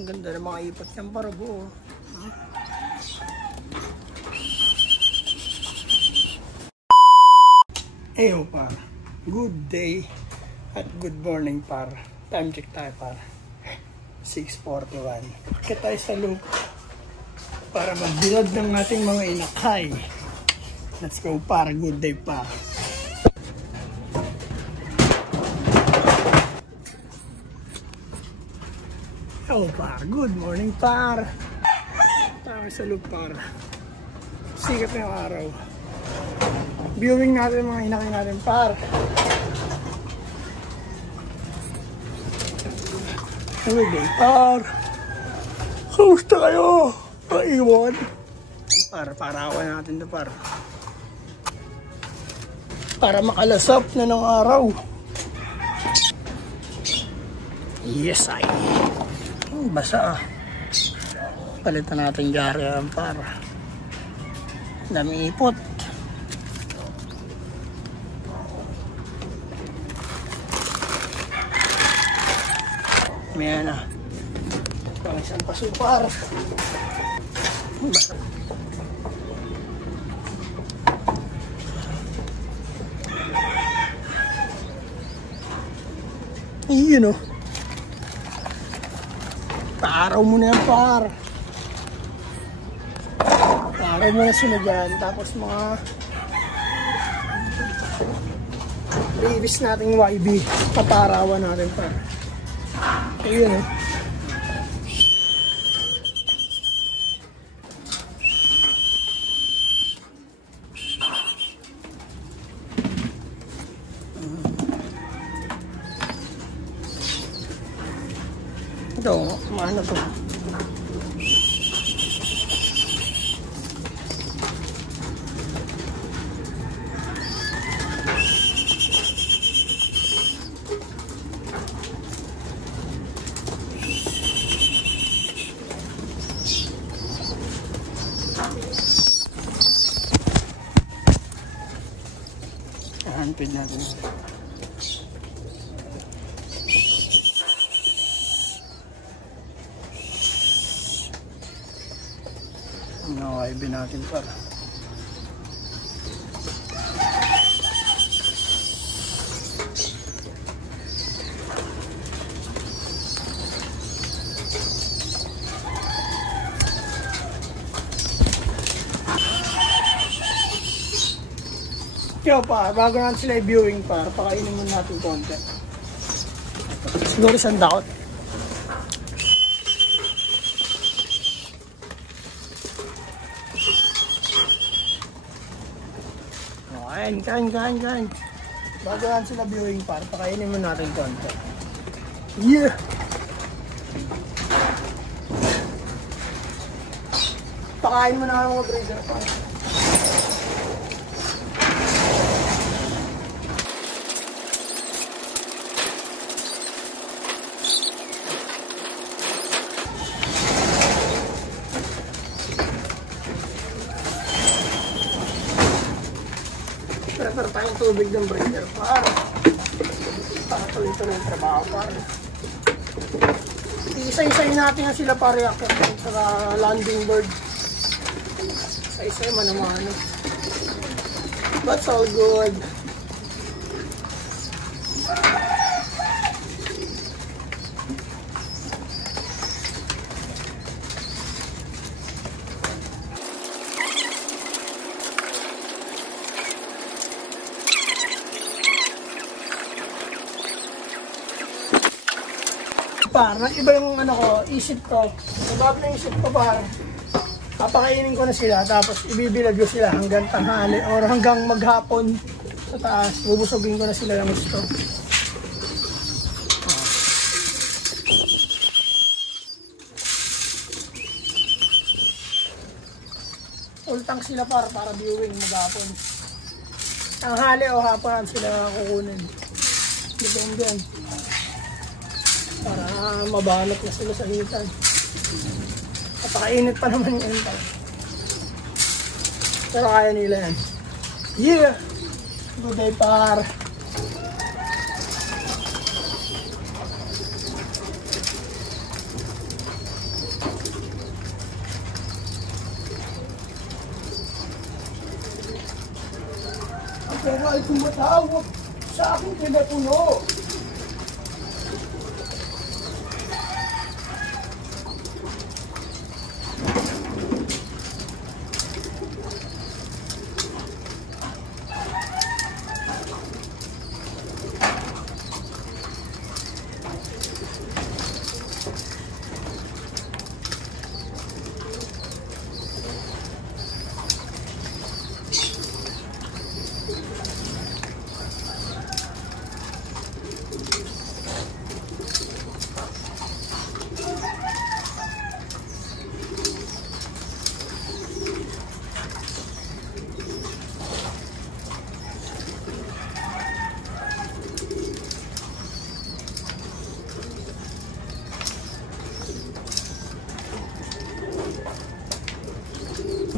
Ang ganda ng mga ipot niyang par, buo. Eyo par, good day at good morning par. Time check tayo par, 6:41. Akit tayo sa loop para magbilad ng ating mga inakay. Let's go par, good day par. Hello par, good morning par. Tayo sa loop par, sikat na yung araw. Viewing natin mga inakay natin par. Good day par. Kamusta kayo? Paiwan para parawan natin ito par, para makalasap na ng araw. Yes ay basa. Palitan natin gari yan par, dami ipot. Ayan na, pang isang pasupar. Yun o, paaraw mo na yan par. Paaraw mo na sila dyan. Tapos mga previous nating YB, paparawan natin par. Ayun o. Ito, maano to? Hanpid natin. Nakaibi natin para kaya pa, bago natin sila i-viewing par, pakainin mo natin konti. Siguro isang daot. Kain. Bago natin sila viewing par, pakainin mo natin konti. Yeah! Pakain mo na mga breeder par. Prepare tayong tubig ng breeder par, para tuloy-tuloy yung trabaho par. Isa-isayin natin na sila par, react sa landing bird. Isa-isayin manamano. That's all good. Par, iba yung ano ko, isip ko. Nabab na isip ko par. Papakainin ko na sila, tapos ibibilag ko sila hanggang tanghali or hanggang maghapon sa taas. Bubusogin ko na sila ng gusto. Ultang sila par, para viewing maghapon. Tanghali o hapon sila kukunin. Depende yan. Para mabalot na sila sa hitan. Napakainit pa naman yung par. Pero kaya nila yan. Yeah! Good day par. ay tumatawag sa aking telepono.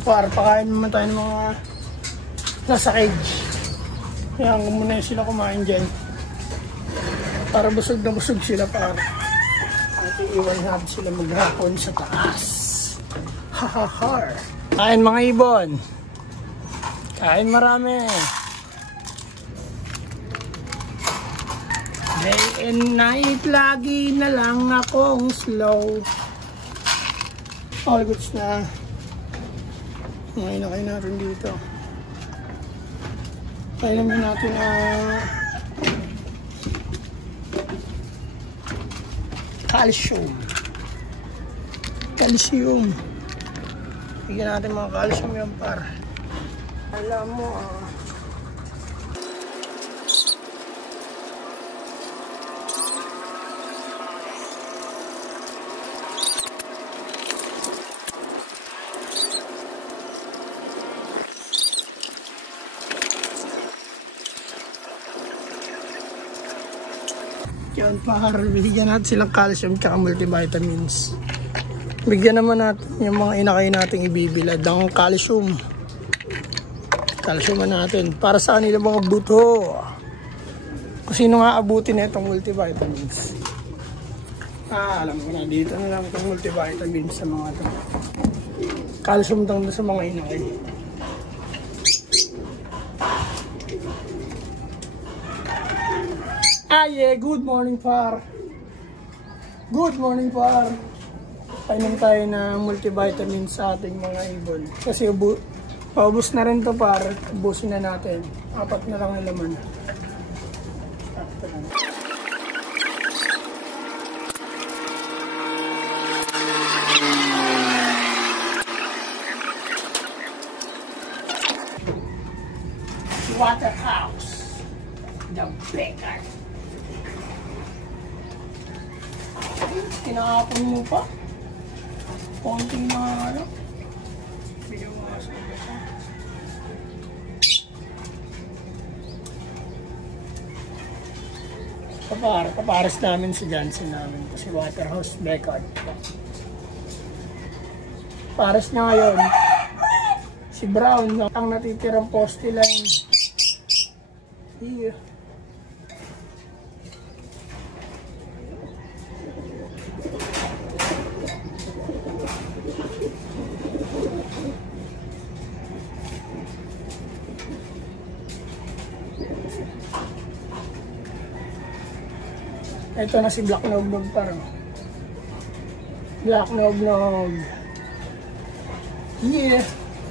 Para pakain naman tayo ng mga nasa cage. Kaya muna sila kumain dyan. Para busog na busog sila para. At iiwan natin sila maghapon sa taas. Ha. Kain mga ibon. Kain marami. Day and night lagi na lang akong slow. All goods na. Ngayon na kayo natin dito. Kailan natin calcium. Bigyan natin mga calcium yan par. Alam mo yan par, bigyan natin silang calcium at multivitamins. Bigyan naman natin yung mga inakay nating ibibilad ng calcium. Calcium natin para sa kanila mga buto. Kung sino nga abutin na itong multivitamins. Alam ko na, dito na lang itong multivitamins sa mga ito. Calcium tang sa mga inakay. Good morning par. Good morning par. Painom tayo na multivitamin sa ating mga ibon. Kasi paubos na rin to par. Ubusin na natin. 4 na lang ang laman. Waterhouse. The baker. Kinakapon mo pa. Konting mga ano. Video mo nga sa iba. Kapares namin si Johnson namin. Kasi Waterhouse Beckard. Pares niya ngayon. Si Brown ang natitirang poste line. Here. Ito na si Black Nog parang. Black Nog. Yeah.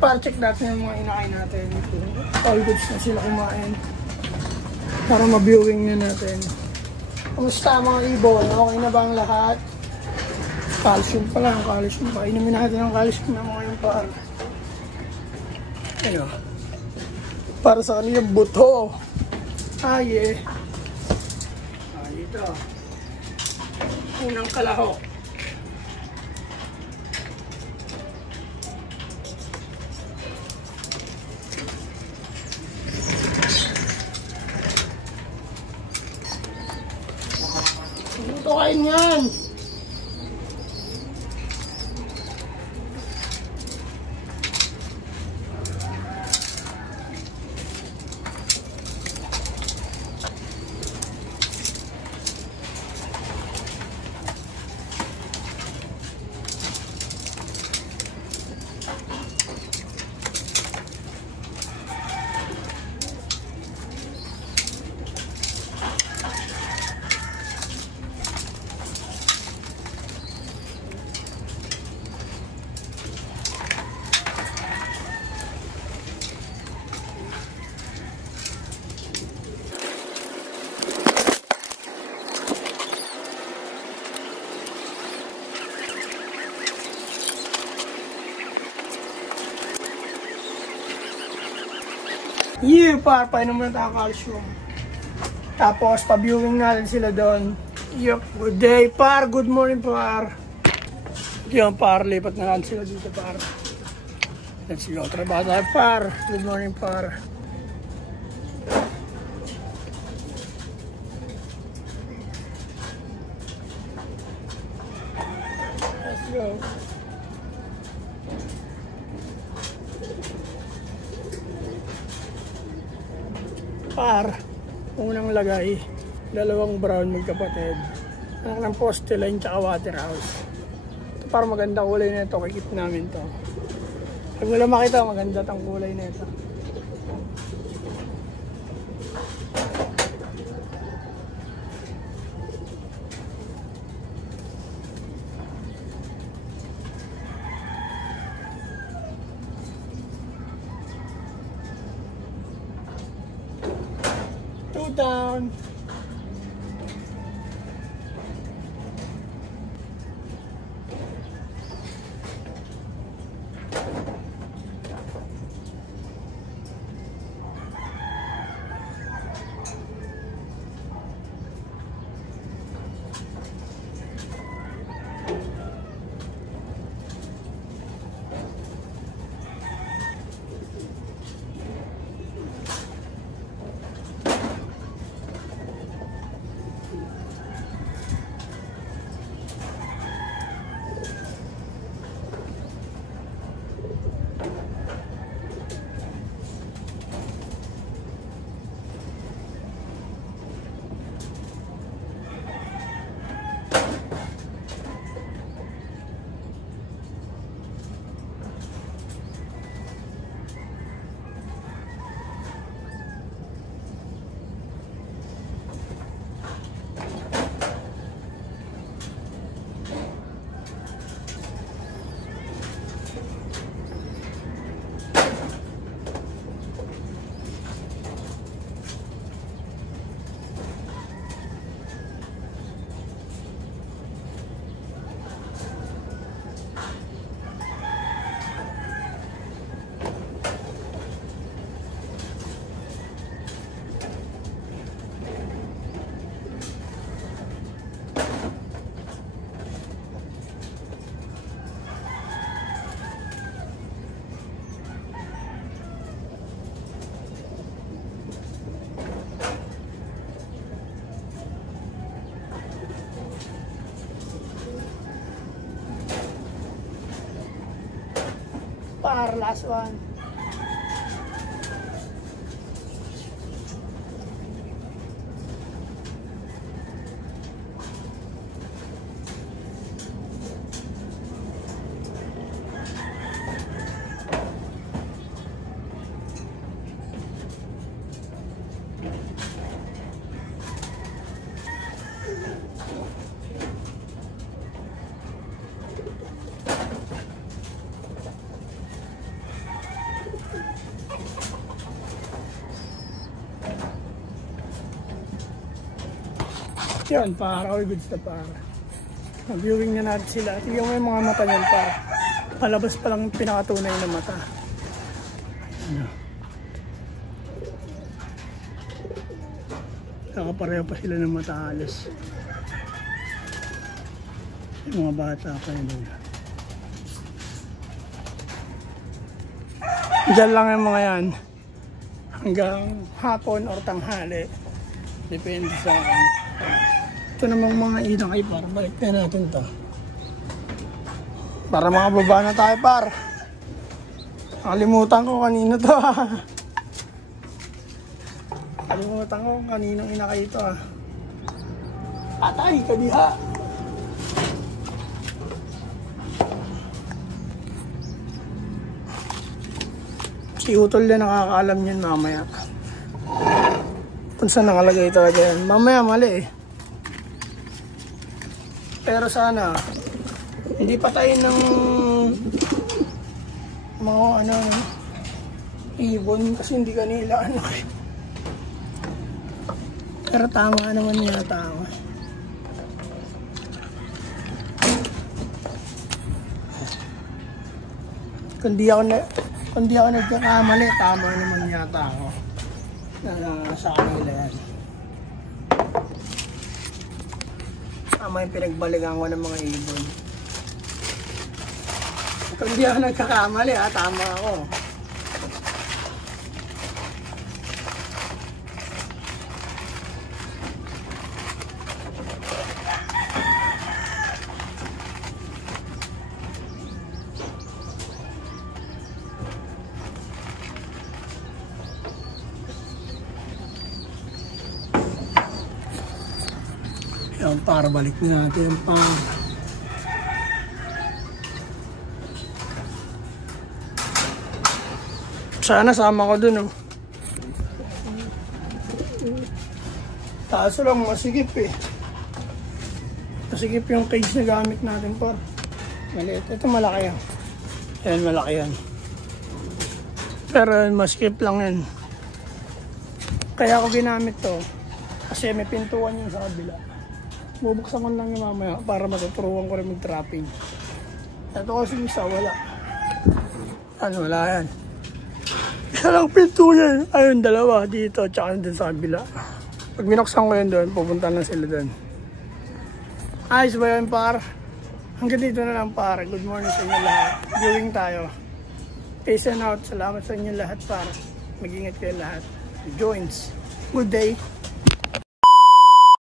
Para check natin yung mga inakain natin. All goods na sila kumain. Para ma-viewing na natin. Kamusta mga ibon? Okay na ba ang lahat? Calcium pa lang. Calcium pa. Inumin natin ang calcium na mga yung para. Ano? Para sa kanilang buto. Yeah. Dito. Unang kalahok. Ito kain yan. Yeah, par, painom muna tayo calcium. Tapos, pa-viewing natin sila doon. Yup, good day, par. Good morning, par. Yan, par. Lipat na natin sila dito, par. Let's go. Trabaho tayo, par. Good morning, par. Let's go. Par. Unang lagay. Dalawang brown magkapatid. Anak ng poste line tsaka waterhouse. Ito para maganda kulay na ito. Kikip namin to. Pag wala makita, maganda tang kulay na ito. Two down. Par, last one. Yun, par. All goods na par. Viewing na natin sila. Tingnan mo yung mga mata niyan, par. Palabas pa lang pinakatunay na mata. Ayan. Nakapareho pa sila ng mata halos. Yung mga bata pa yun. Diyan lang yung mga yan. Hanggang hapon or tanghali. Depende sa akin. Ito namang mga inang ay par. Balik na natin to. Para makababa na tayo par. Nakalimutan ko kanina to. Nakalimutan ko kaninang inakay ito. Atay, kadiha. Si Utol na nakakaalam yan mamaya. Kung saan nakalagay talaga yan. Mamaya mali eh. Pero sana hindi patayin ng mga ano ibon kasi hindi kanila ano eh. Pero tama naman yata ako. Kung di ako nagkakamali, tama naman yata ako. sa kanila yan. Tama yung pinagbalikan ko ng mga ibon. Kung hindi ako nagkakamali ha, tama ako. Yan, para balik na natin yung pang. Sana sama ko dun, oh. Kaso lang masigip eh. Masigip yung cage na gamit natin po. Maliit. Ito malaki yan. Yan, malaki yan. Pero masikip lang yan. Kaya ako ginamit to. Kasi may pintuan yun sa kabila. Bubuksan ko lang yung mamaya para matuturuan ko rin mag-trapping. Ito kasi isa, wala. Ano, wala yan. Isa lang pinto yan. Ayun, dalawa dito, tsaka dun sa kabila. Pag binuksan ko yun doon, pupunta na sila doon. Ayos ba yun, par? Hanggang dito na lang, par. Good morning sa inyo lahat. Viewing tayo. Peace and out. Salamat sa inyo lahat, par. Mag-ingat kayo lahat. Joins. Good day.